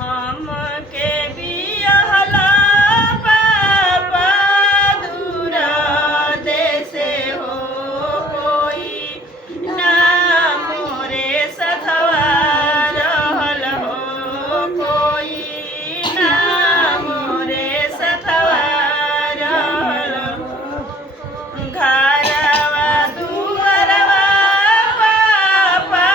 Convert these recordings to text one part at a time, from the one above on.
हमके बियाहला बाबा दूरा देसे हो कोई ना मोरे सखवा रहल हो कोई ना मोरे सखवा रहल हो घरवा दुअरवा बाबा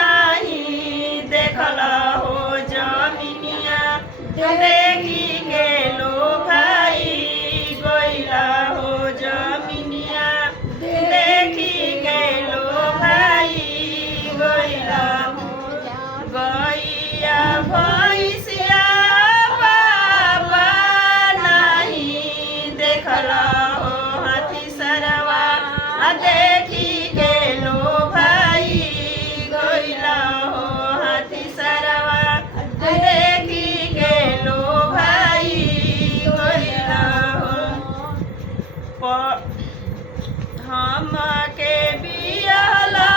नाही देखल हो जमिनिया देखी के लो भाई गइला हो जमिनिया देखी के लो भाई गइला हो गैया भैंसिया बाबा नाही देखल हो हाथी सरवा देखी के लो भाई गइला हो हाथी सरवा देखी के लो भाई गइला हो हमके बियाहला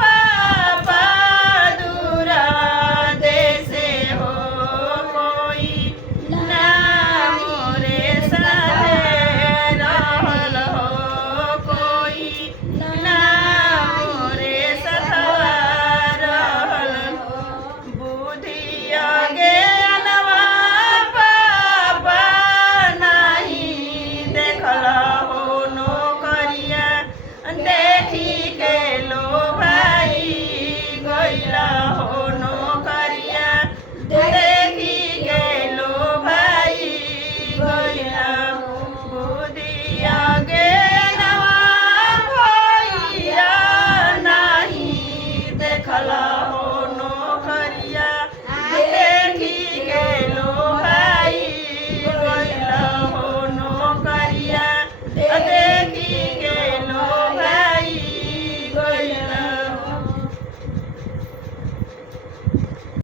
बाबा दूरा देसे हो कोई ना मोरे साथे रहल हो कोई ना मोरे सखवा रहल हो बुधिया ज्ञानवा बाबा नाही देखल हो नौकरिया देखी के लो भाई गइला हो नौकरिया देखी के लो भाई गइला हो बुधिया ज्ञानवा भैया नाही देखल हो नौकरिया देखी के लो भाई गइला हो नौकरिया देखी के लो भाई गइला